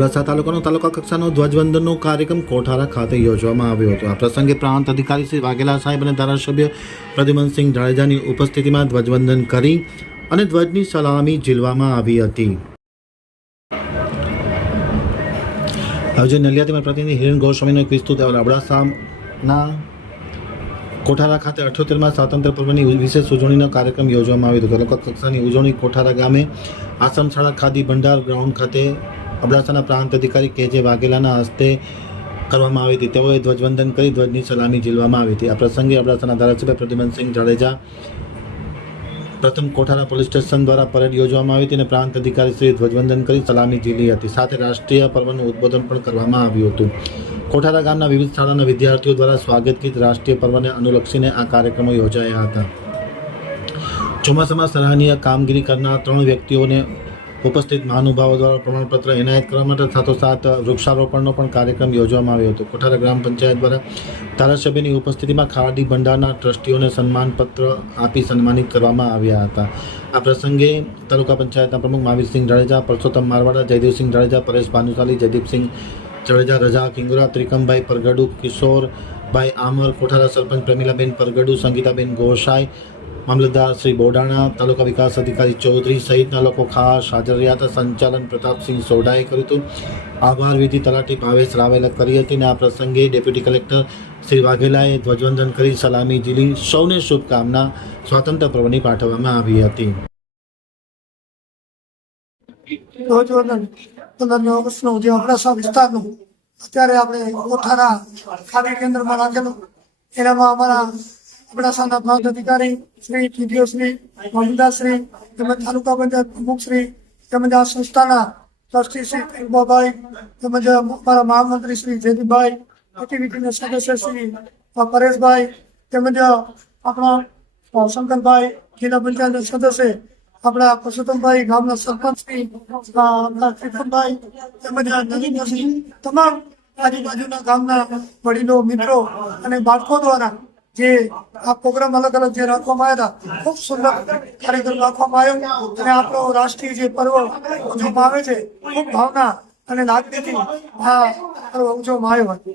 અબડાસા તાલુકાનો તાલુકા કક્ષાનો ધ્વજવંદનનો કાર્યક્રમ કોઠારા ખાતે યોજવામાં આવ્યો હતો. આ પ્રસંગે પ્રાંત અધિકારી શ્રી વાઘેલા સાહેબ અને ધારાસભ્ય પ્રદ્યુમનસિંહ જાડેજાની ઉપસ્થિતિમાં ધ્વજવંદન કરી અને ધ્વજની સલામી ઝીલવામાં આવી હતી. આજે નલિયાથી પ્રતિનિધિ હિરણ ગોસ્વામીનો એક વિસ્તૃત અહેવાલ. અબડાસાના કોઠારા ખાતે અઠ્યોતેરમાં સ્વાતંત્ર્ય પર્વની વિશેષ ઉજવણીનો કાર્યક્રમ યોજવામાં આવ્યો હતો. તાલુકા કક્ષાની ઉજવણી કોઠારા ગામે આશ્રમશાળા ખાદી ભંડાર ગ્રાઉન્ડ ખાતે અબડાસાના પ્રાંત અધિકારી કે જે વાઘેલાના હસ્તે કરવામાં આવી હતી, તેઓએ ધ્વજવંદન કરી ધ્વજની સલામી ઝીલવામાં આવી હતી. આ પ્રસંગે અબડાસાના ધારાસભ્ય પ્રદ્યુમનસિંહ જાડેજા પ્રથમ કોઠારા પોલીસ સ્ટેશન દ્વારા પરેડ યોજવામાં આવી હતી અને પ્રાંત અધિકારી શ્રી ધ્વજવંદન કરી સલામી ઝીલી હતી. સાથે રાષ્ટ્રીય પર્વનું ઉદ્બોધન પણ કરવામાં આવ્યું હતું. કોઠારા ગામના વિવિધ શાળાના વિદ્યાર્થીઓ દ્વારા સ્વાગત ગીત રાષ્ટ્રીય પર્વને અનુલક્ષીને આ કાર્યક્રમો યોજાયા હતા. ચોમાસામાં સરાહનીય કામગીરી કરનાર ત્રણ વ્યક્તિઓને ઉપસ્થિત મહાનુભાવો દ્વારા પ્રમાણપત્ર એનાયત કરવા માટે સાથોસાથ વૃક્ષારોપણનો પણ કાર્યક્રમ યોજવામાં આવ્યો હતો. કોઠારા ગ્રામ પંચાયત દ્વારા ધારાસભ્યની ઉપસ્થિતિમાં ખાદી ભંડારના ટ્રસ્ટીઓને સન્માનપત્ર આપી સન્માનિત કરવામાં આવ્યા હતા. આ પ્રસંગે તાલુકા પંચાયતના પ્રમુખ મહાવીરસિંહ જાડેજા, પરસોત્તમ મારવાડા, જયદેવસિંહ જાડેજા, પરેશ ભાનુશાલી, જયદીપસિંહ જાડેજા, રજા કિંગુરા, ત્રિકમભાઈ પરગડુ, કિશોરભાઈ આમર, કોઠારા સરપંચ પ્રમીલાબેન પરગડુ, સંગીતાબેન ગોસાઈ મામલતદાર શ્રી બોડાણા, તાલુકા વિકાસ અધિકારી ચૌધરી સહિતના લોકો ખાસ હાજર રહ્યા હતા. સંચાલન પ્રતાપસિંહ સોઢાએ કર્યું હતું. આભાર વિધિ તલાટી ભાવેશ રાવેલ કરી હતી અને આ પ્રસંગે ડેપ્યુટી કલેક્ટર શ્રી વાઘેલાએ ધ્વજવંદન કરી સલામી ઝીલી સૌને શુભકામના સ્વાતંત્ર્ય પર્વની પાઠવવામાં આવી હતી. અત્યારે આપણે કોઠારા ખાદી કેન્દ્રમાં રાખેલું. એનામાં અમારા અબડાસાના પ્રાંત અધિકારી શ્રી ટીડીઓ શ્રી મામલદાર શ્રી તેમજ તાલુકા પંચાયત પ્રમુખ શ્રી તેમજ આ સંસ્થાના ટ્રસ્ટી શ્રી ઇકબાભાઈ તેમજ અમારા મહામંત્રી શ્રી જયદીપભાઈ એટીવીટીના સદસ્ય શ્રી પરેશભાઈ, તેમજ આપણા શંકરભાઈ, જિલ્લા પંચાયતના સદસ્ય આપણા પરસોત્તમભાઈ ગામના સરપંચ શ્રી ત્રિકમભાઈ તેમજ નરેન્દ્રસિંહ તમામ આજુબાજુના ગામના વડીલો, મિત્રો અને બાળકો દ્વારા જે આ પ્રોગ્રામ અલગ અલગ જે રાખવામાં આવ્યા હતા, ખૂબ સુંદર કાર્યક્રમ રાખવામાં આવ્યો અને આપણો રાષ્ટ્રીય જે પર્વ ઉજવવામાં આવે છે, ખૂબ ભાવના અને લાગણીથી આ પર્વ ઉજવવામાં આવ્યો હતો.